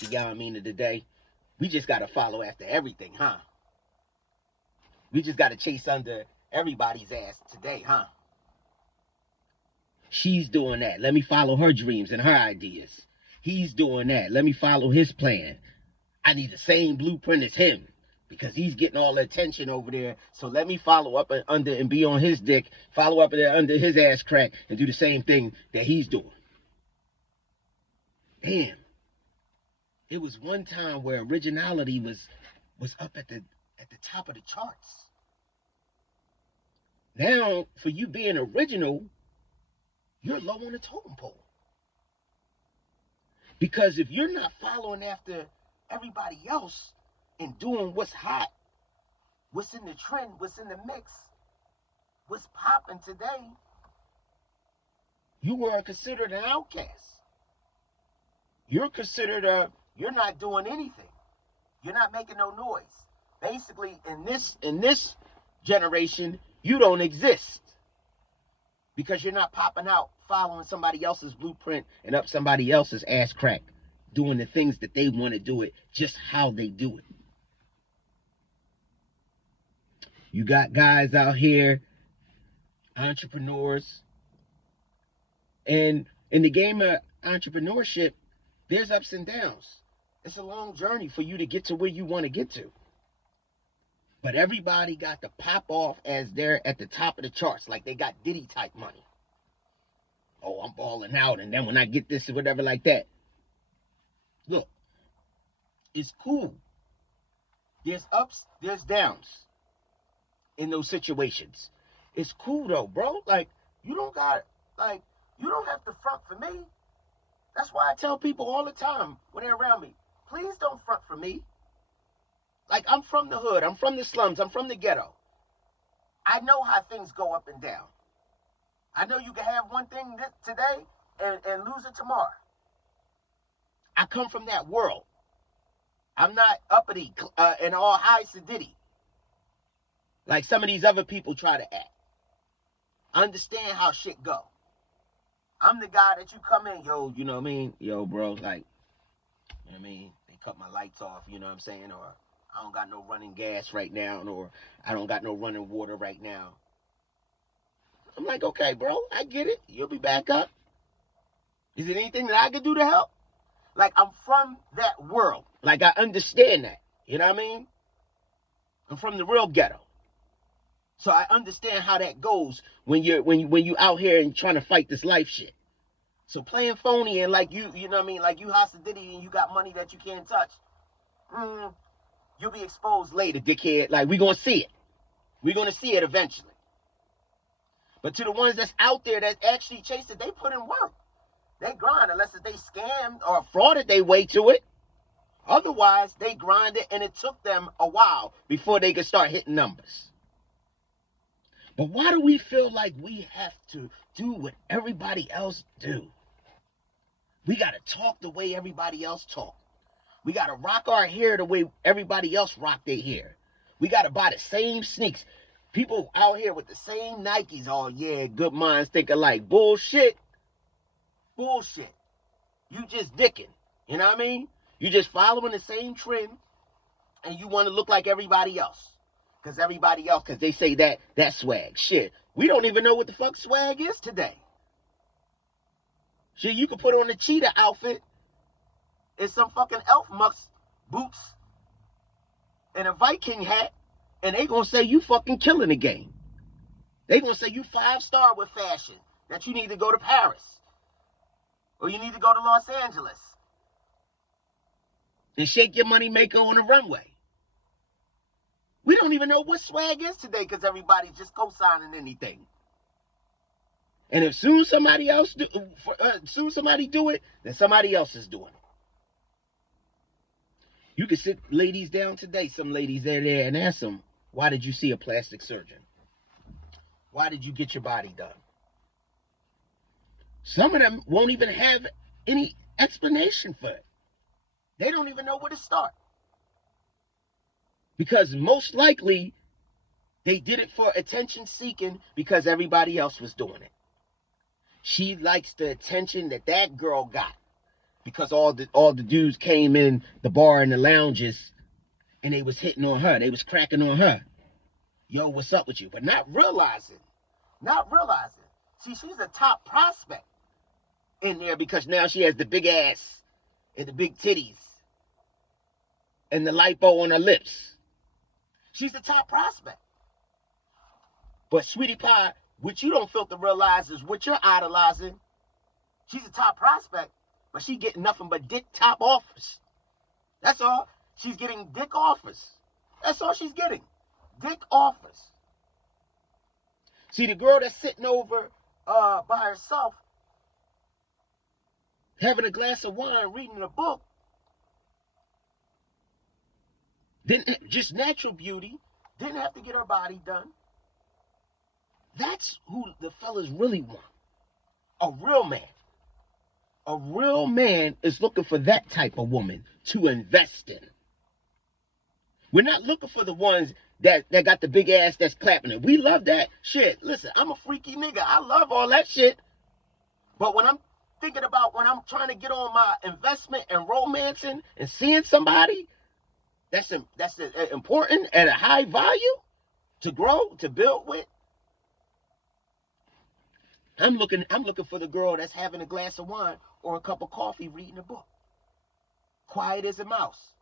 with the Yah-Mean of the day. We just got to follow after everything, huh? We just got to chase under everybody's ass today, huh? She's doing that. Let me follow her dreams and her ideas. He's doing that. Let me follow his plan. I need the same blueprint as him because he's getting all the attention over there. So let me follow up under and be on his dick, follow up under his ass crack and do the same thing that he's doing. Damn. It was one time where originality was up at the top of the charts. Now, for you being original, you're low on the totem pole. Because if you're not following after everybody else and doing what's hot, what's in the trend, what's in the mix, what's popping today, you are considered an outcast. You're considered you're not doing anything. You're not making no noise. Basically, in this generation, you don't exist. Because you're not popping out, following somebody else's blueprint and up somebody else's ass crack, doing the things that they want to do it, just how they do it. You got guys out here, entrepreneurs, and in the game of entrepreneurship, there's ups and downs. It's a long journey for you to get to where you want to get to. But everybody got to pop off as they're at the top of the charts, like they got Diddy type money. Oh, I'm balling out, and then when I get this or whatever like that. Look, it's cool. There's ups, there's downs in those situations. It's cool though, bro. Like, you don't have to front for me. That's why I tell people all the time when they're around me, please don't front for me. Like, I'm from the hood. I'm from the slums. I'm from the ghetto. I know how things go up and down. I know you can have one thing today and lose it tomorrow. I come from that world. I'm not uppity and all high sedity like some of these other people try to act. I understand how shit go. I'm the guy that you come in, yo, you know what I mean? Yo, bro, like, you know what I mean? They cut my lights off, you know what I'm saying? Or I don't got no running gas right now, or I don't got no running water right now. I'm like, okay, bro, I get it. You'll be back up. Is there anything that I can do to help? Like, I'm from that world. Like, I understand that. You know what I mean? I'm from the real ghetto. So I understand how that goes when you out here and trying to fight this life shit. So playing phony and like you know what I mean? Like you Hasidity and you got money that you can't touch. You'll be exposed later, dickhead. Like, we're going to see it. We're going to see it eventually. But to the ones that's out there that actually chase it, they put in work. They grind unless they scammed or frauded their way to it. Otherwise, they grinded and it took them a while before they could start hitting numbers. But why do we feel like we have to do what everybody else do? We got to talk the way everybody else talk. We got to rock our hair the way everybody else rock their hair. We got to buy the same sneaks. People out here with the same Nikes. Oh, yeah, good minds think alike. Bullshit. Bullshit. You just dicking. You know what I mean? You just following the same trend and you want to look like everybody else. Because everybody else, because they say that swag. Shit, we don't even know what the fuck swag is today. Shit, you can put on a cheetah outfit and some fucking elf mucks boots and a Viking hat, and they gonna say you fucking killing the game. They gonna say you 5-star with fashion, that you need to go to Paris. Or you need to go to Los Angeles. And shake your money maker on the runway. We don't even know what swag is today because everybody's just co-signing anything. And if soon somebody do it, then somebody else is doing it. You can sit ladies down today, some ladies there and ask them, why did you see a plastic surgeon? Why did you get your body done? Some of them won't even have any explanation for it. They don't even know where to start. Because most likely, they did it for attention seeking because everybody else was doing it. She likes the attention that girl got. because all the dudes came in the bar and the lounges and they was hitting on her. They was cracking on her. Yo, what's up with you? But not realizing. See, she's a top prospect in there because now she has the big ass and the big titties and the lipo on her lips. She's the top prospect. But sweetie pie, what you don't filter realize is what you're idolizing. She's a top prospect, but she getting nothing but dick top offers. That's all. She's getting dick offers. That's all she's getting. Dick offers. See, the girl that's sitting over by herself, having a glass of wine, reading a book, didn't just natural beauty, didn't have to get her body done. That's who the fellas really want. A real man. A real man is looking for that type of woman to invest in. We're not looking for the ones that got the big ass that's clapping it. We love that shit. Listen, I'm a freaky nigga. I love all that shit. But when I'm thinking about when I'm trying to get on my investment and romancing and seeing somebody that's important at a high value to grow, to build with, I'm looking for the girl that's having a glass of wine or a cup of coffee reading a book. Quiet as a mouse.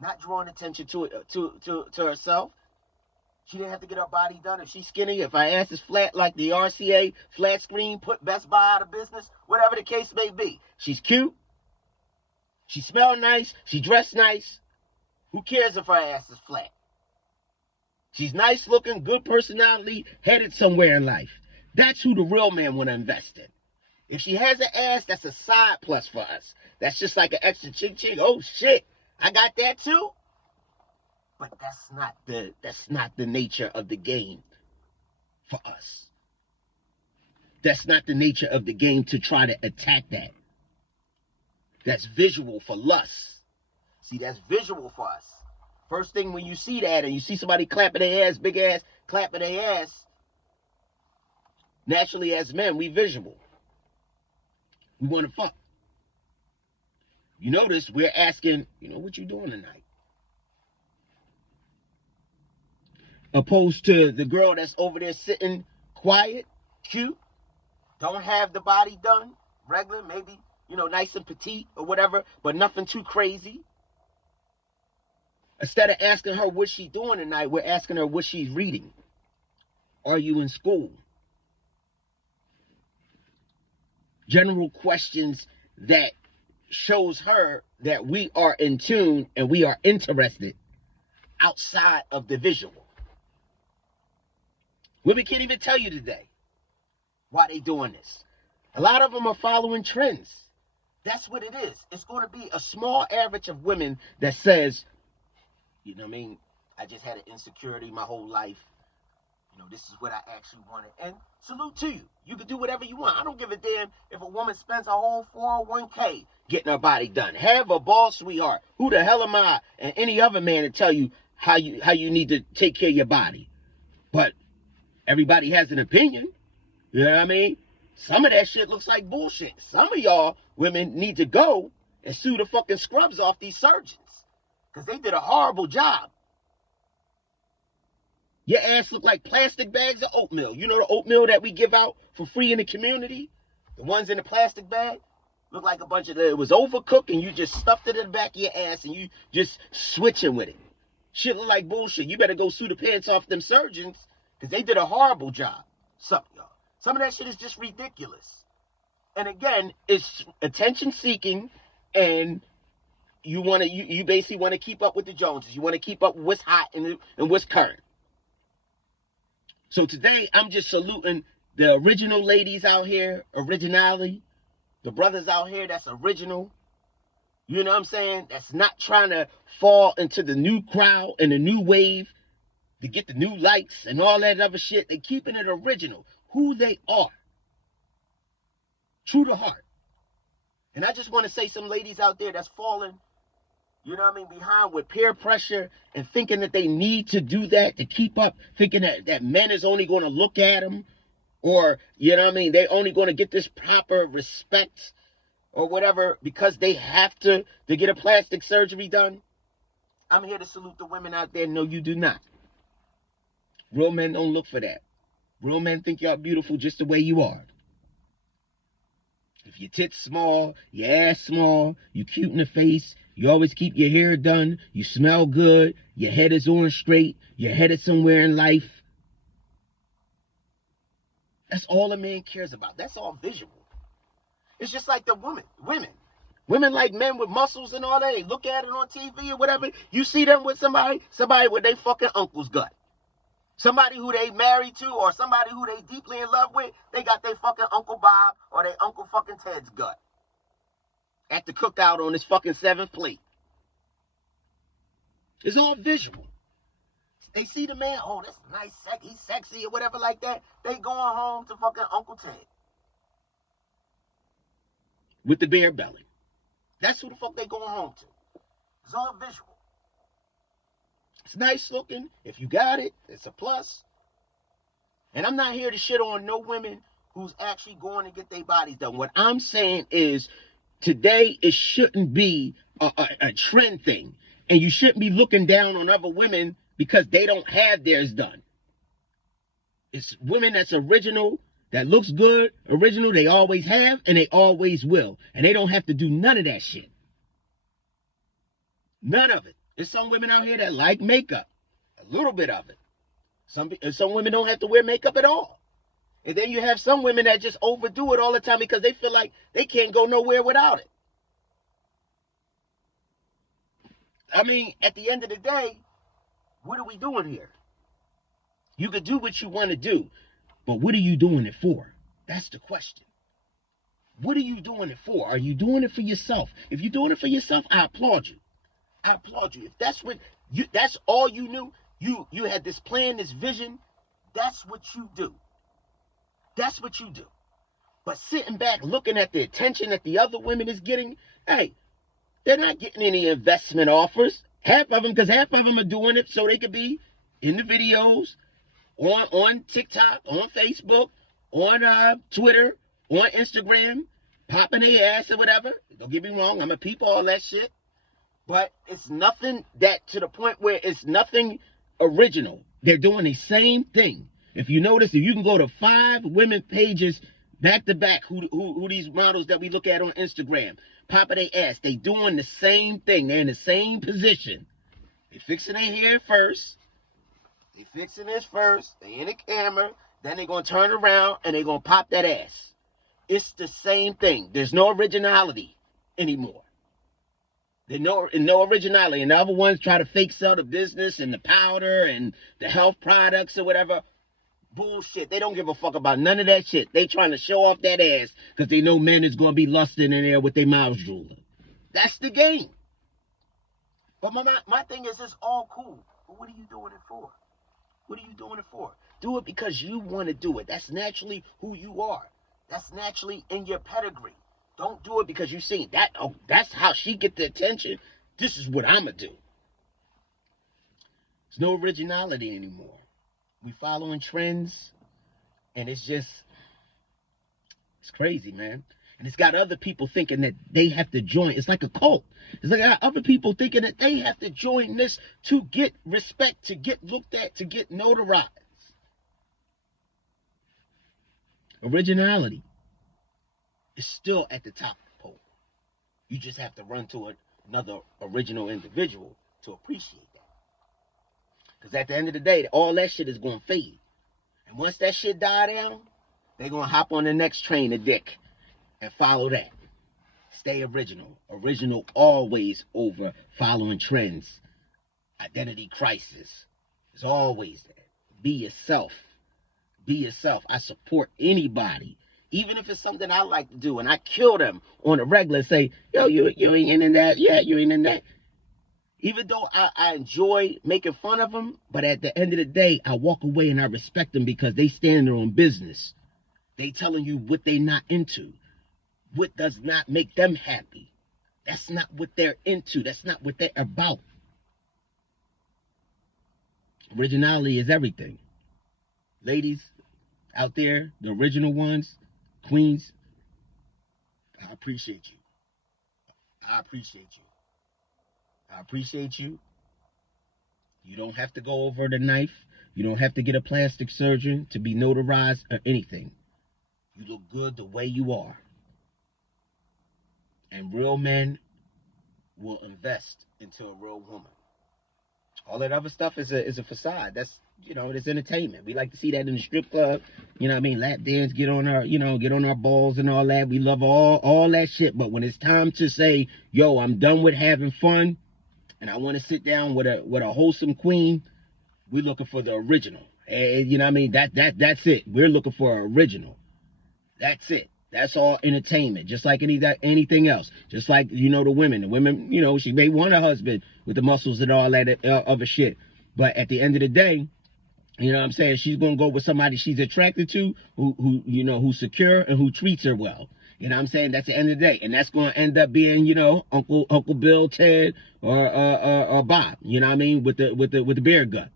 Not drawing attention to herself. She didn't have to get her body done. If she's skinny, if her ass is flat like the RCA flat screen, put Best Buy out of business, whatever the case may be. She's cute. She smells nice. She dressed nice. Who cares if her ass is flat? She's nice looking, good personality, headed somewhere in life. That's who the real man want to invest in. If she has an ass, that's a side plus for us. That's just like an extra ching. Oh shit, I got that too. But that's not the nature of the game for us. That's not the nature of the game to try to attack that. That's visual for lust. See, that's visual for us. First thing when you see that and you see somebody clapping their ass, big ass, clapping their ass, naturally as men, we visual. We want to fuck. You notice we're asking, what you doing tonight? Opposed to the girl that's over there sitting quiet, cute, don't have the body done, regular, maybe, nice and petite or whatever, but nothing too crazy. Instead of asking her what she's doing tonight, we're asking her what she's reading. Are you in school? General questions that shows her that we are in tune and we are interested outside of the visual. Women can't even tell you today why they doing this. A lot of them are following trends. That's what it is. It's going to be a small average of women that says, I just had an insecurity my whole life. This is what I actually wanted. And salute to you. You can do whatever you want. I don't give a damn if a woman spends her whole 401k getting her body done. Have a ball, sweetheart. Who the hell am I and any other man to tell you how you need to take care of your body? But everybody has an opinion. You know what I mean? Some of that shit looks like bullshit. Some of y'all women need to go and sue the fucking scrubs off these surgeons. Because they did a horrible job. Your ass look like plastic bags of oatmeal. You know the oatmeal that we give out for free in the community? The ones in the plastic bag? Look like a bunch of, it was overcooked and you just stuffed it in the back of your ass and you just switching with it. Shit look like bullshit. You better go sue the pants off them surgeons because they did a horrible job. Some of that shit is just ridiculous. And again, it's attention seeking and you basically want to keep up with the Joneses. You want to keep up with what's hot and what's current. So today, I'm just saluting the original ladies out here, originality, the brothers out here that's original, you know what I'm saying, that's not trying to fall into the new crowd and the new wave to get the new likes and all that other shit. They're keeping it original, who they are, true to heart. And I just want to say some ladies out there that's falling, behind with peer pressure and thinking that they need to do that to keep up, thinking that men is only going to look at them or, they're only going to get this proper respect or whatever because they have to get a plastic surgery done. I'm here to salute the women out there. No, you do not. Real men don't look for that. Real men think y'all beautiful just the way you are. If your tits small, your ass small, you cute in the face, you always keep your hair done, you smell good, your head is on straight, you're headed somewhere in life. That's all a man cares about. That's all visual. It's just like the women. Women like men with muscles and all that. They look at it on TV or whatever. You see them with somebody with their fucking uncle's gut. Somebody who they married to or somebody who they deeply in love with, they got their fucking Uncle Bob or their Uncle fucking Ted's gut at the cookout on his fucking 7th plate. It's all visual. They see the man, oh, that's nice, he's sexy or whatever like that. They going home to fucking Uncle Ted with the bare belly. That's who the fuck they going home to. It's all visual. It's nice looking. If you got it, it's a plus. And I'm not here to shit on no women who's actually going to get their bodies done. What I'm saying is today it shouldn't be a trend thing. And you shouldn't be looking down on other women because they don't have theirs done. It's women that's original, that looks good, original, they always have, and they always will. And they don't have to do none of that shit. None of it. There's some women out here that like makeup. A little bit of it. Some women don't have to wear makeup at all. And then you have some women that just overdo it all the time because they feel like they can't go nowhere without it. I mean, at the end of the day, what are we doing here? You could do what you want to do, but what are you doing it for? That's the question. What are you doing it for? Are you doing it for yourself? If you're doing it for yourself, I applaud you. I applaud you. If that's what that's all you knew, you had this plan, this vision, that's what you do. That's what you do. But sitting back looking at the attention that the other women is getting, hey, they're not getting any investment offers. Half of them, because half of them are doing it so they could be in the videos, on TikTok, on Facebook, on Twitter, on Instagram, popping their ass or whatever. Don't get me wrong, I'm a peep all that shit. But it's nothing that to the point where it's nothing original. They're doing the same thing. If you notice, if you can go to 5 women pages back to back, who these models that we look at on Instagram, popping their ass, they doing the same thing. They're in the same position. They fixing their hair first. They fixing this first. They in the camera. Then they gonna turn around and they gonna pop that ass. It's the same thing. There's no originality anymore. There's no originality. And the other ones try to fake sell the business and the powder and the health products or whatever. Bullshit. They don't give a fuck about none of that shit. They trying to show off that ass because they know men is going to be lusting in there with their mouths drooling. That's the game. But my thing is, it's all cool. But what are you doing it for? What are you doing it for? Do it because you want to do it. That's naturally who you are. That's naturally in your pedigree. Don't do it because you see that. Oh, that's how she get the attention. This is what I'm going to do. There's no originality anymore. We following trends, and it's crazy, man. And it's got other people thinking that they have to join. It's like a cult. It's like other people thinking that they have to join this to get respect, to get looked at, to get notarized. Originality is still at the top of the pole. You just have to run to another original individual to appreciate that. Because at the end of the day, all that shit is going to fade. And once that shit die down, they're going to hop on the next train of dick and follow that. Stay original. Original always over following trends. Identity crisis is always there. Be yourself. Be yourself. I support anybody. Even if it's something I like to do and I kill them on a regular, say, yo, you ain't in that. Yeah, you ain't in that. Even though I enjoy making fun of them, but at the end of the day, I walk away and I respect them because they stand there on business. They telling you what they not into. What does not make them happy. That's not what they're into. That's not what they're about. Originality is everything. Ladies out there, the original ones, queens, I appreciate you. I appreciate you. I appreciate you. You don't have to go over the knife. You don't have to get a plastic surgeon to be notarized or anything. You look good the way you are. And real men will invest into a real woman. All that other stuff is a facade. That's, it's entertainment. We like to see that in the strip club. You know what I mean? Lap dance, get on our balls and all that. We love all that shit. But when it's time to say, yo, I'm done with having fun and I want to sit down with a wholesome queen, we're looking for the original. And you know what I mean? That's it. We're looking for an original. That's it. That's all entertainment, just like anything else. Just like, the women. The women, she may want a husband with the muscles and all that other shit. But at the end of the day, you know what I'm saying, she's going to go with somebody she's attracted to, who's secure and who treats her well. You know what I'm saying? That's the end of the day. And that's going to end up being, Uncle Bill, Ted, or Bob, you know what I mean, with the beer gut.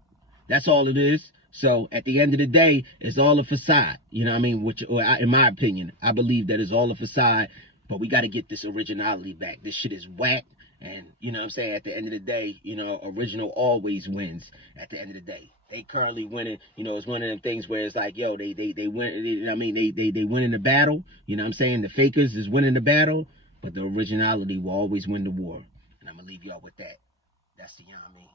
That's all it is. So at the end of the day, it's all a facade. You know what I mean? Which, in my opinion, I believe that it's all a facade. But we got to get this originality back. This shit is whack. And, you know what I'm saying? At the end of the day, original always wins at the end of the day. They currently winning. It's one of them things where it's like, yo, they win. I mean, they win in the battle. You know what I'm saying? The fakers is winning the battle. But the originality will always win the war. And I'm going to leave y'all with that. That's the Yah-Mean.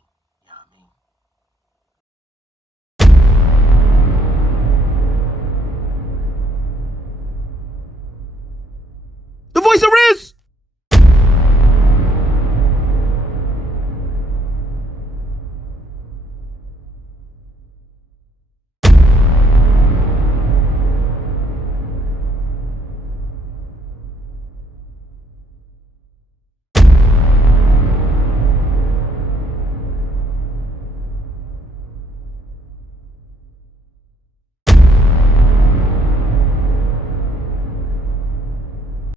The voice of Rizz!